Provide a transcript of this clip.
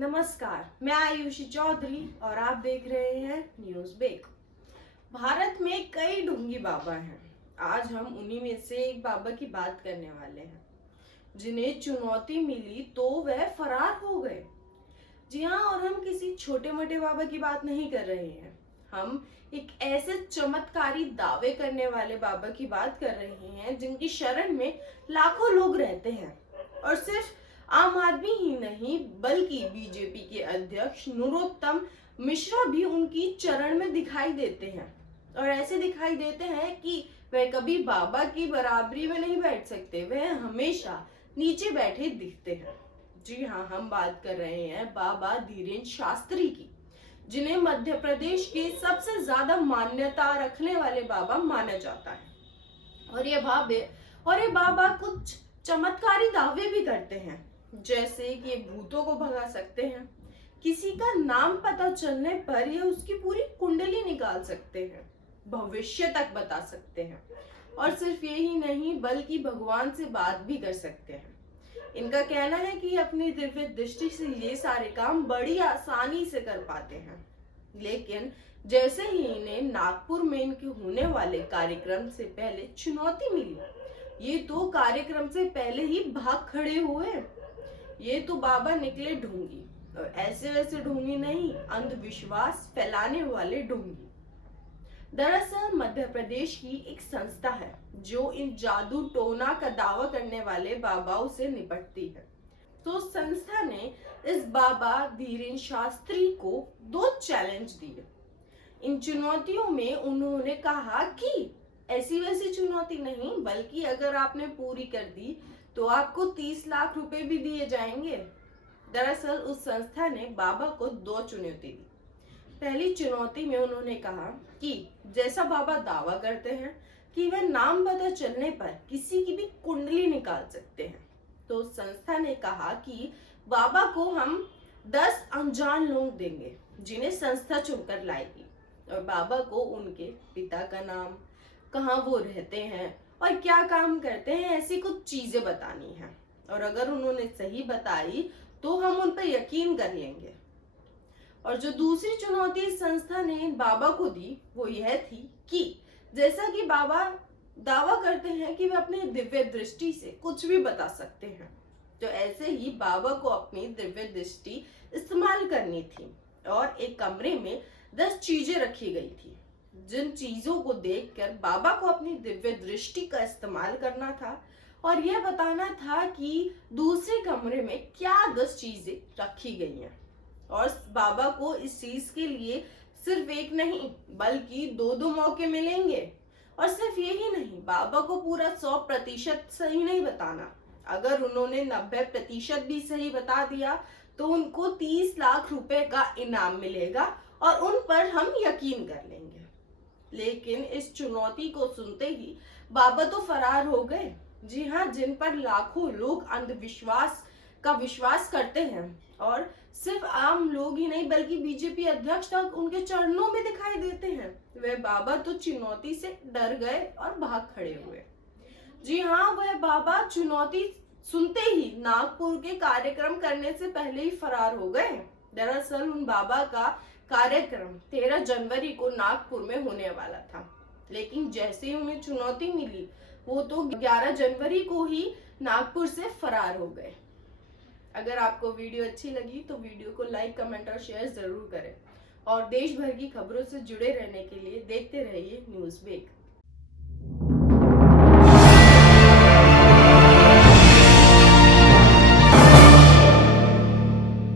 नमस्कार, मैं आयुषी चौधरी और आप देख रहे हैं न्यूज बेक। भारत में कई ढोंगी बाबा हैं। आज हम उन्हीं में से एक बाबा की बात करने वाले हैं जिन्हें चुनौती मिली तो वह फरार हो गए। जी हाँ, और हम किसी छोटे मोटे बाबा की बात नहीं कर रहे हैं। हम एक ऐसे चमत्कारी दावे करने वाले बाबा की बात कर रहे हैं जिनकी शरण में लाखों लोग रहते हैं। और सिर्फ आम आदमी ही नहीं बल्कि बीजेपी के अध्यक्ष नरोत्तम मिश्रा भी उनकी चरण में दिखाई देते हैं। और ऐसे दिखाई देते हैं कि वह कभी बाबा की बराबरी में नहीं बैठ सकते, वह हमेशा नीचे बैठे दिखते हैं। जी हाँ, हम बात कर रहे हैं बाबा धीरेन्द्र शास्त्री की, जिन्हें मध्य प्रदेश के सबसे ज्यादा मान्यता रखने वाले बाबा माना जाता है। और ये बाबा कुछ चमत्कारी दावे भी करते हैं, जैसे कि भूतों को भगा सकते हैं, किसी का नाम पता चलने पर ये उसकी पूरी कुंडली निकाल सकते हैं, भविष्य तक बता सकते हैं, और सिर्फ यही नहीं बल्कि भगवान से बात भी कर सकते हैं। इनका कहना है कि अपनी दिव्य दृष्टि से ये सारे काम बड़ी आसानी से कर पाते हैं। लेकिन जैसे ही इन्हें नागपुर में इनके होने वाले कार्यक्रम से पहले चुनौती मिली, ये तो कार्यक्रम से पहले ही भाग खड़े हुए। ये तो बाबा निकले ढोंगी, और ऐसे वैसे ढोंगी नहीं, अंधविश्वास फैलाने वाले ढोंगी। दरअसल मध्य प्रदेश की एक संस्था है जो इन जादू टोना का दावा करने वाले बाबाओं से निपटती है। तो संस्था ने इस बाबा धीरेन्द्र शास्त्री को 2 चैलेंज दिए। इन चुनौतियों में उन्होंने कहा कि ऐसी वैसी चुनौती नहीं, बल्कि अगर आपने पूरी कर दी तो आपको 30 लाख रुपए भी दिए जाएंगे। दरअसल उस संस्था ने बाबा को 2 चुनौती दी। पहली चुनौती में उन्होंने कहा कि जैसा बाबा दावा करते हैं कि वह नाम पता चलने पर किसी की भी कुंडली निकाल सकते हैं, तो संस्था ने कहा कि बाबा को हम 10 अनजान लोग देंगे जिन्हें संस्था चुनकर लाएगी, और बाबा को उनके पिता का नाम, कहाँ वो रहते हैं और क्या काम करते हैं, ऐसी कुछ चीजें बतानी है। और अगर उन्होंने सही बताई तो हम उन पर यकीन कर लेंगे। और जो दूसरी चुनौती इस संस्था ने बाबा को दी वो यह थी कि जैसा कि बाबा दावा करते हैं कि वे अपनी दिव्य दृष्टि से कुछ भी बता सकते हैं, तो ऐसे ही बाबा को अपनी दिव्य दृष्टि इस्तेमाल करनी थी। और एक कमरे में 10 चीजें रखी गई थी, जिन चीजों को देखकर बाबा को अपनी दिव्य दृष्टि का इस्तेमाल करना था और यह बताना था कि दूसरे कमरे में क्या 10 चीजें रखी गई हैं। और बाबा को इस चीज के लिए सिर्फ एक नहीं बल्कि 2 मौके मिलेंगे। और सिर्फ यही नहीं, बाबा को पूरा 100% सही नहीं बताना। अगर उन्होंने 90% भी सही बता दिया तो उनको 30 लाख रुपए का इनाम मिलेगा और उन पर हम यकीन कर लेंगे। लेकिन इस चुनौती को सुनते ही बाबा तो फरार हो गए। जी हाँ, जिन पर लाखों लोग अंधविश्वास का विश्वास करते हैं, और सिर्फ आम लोग ही नहीं बल्कि बीजेपी अध्यक्ष तक उनके चरणों में दिखाई देते हैं, वे बाबा तो चुनौती से डर गए और भाग खड़े हुए। जी हाँ, वह बाबा चुनौती सुनते ही नागपुर के कार्यक्रम करने से पहले ही फरार हो गए। दरअसल उन बाबा का कार्यक्रम 13 जनवरी को नागपुर में होने वाला था, लेकिन जैसे ही उन्हें चुनौती मिली वो तो 11 जनवरी को ही नागपुर से फरार हो गए। अगर आपको वीडियो अच्छी लगी तो वीडियो को लाइक, कमेंट और शेयर जरूर करें, और देश भर की खबरों से जुड़े रहने के लिए देखते रहिए न्यूज बेक।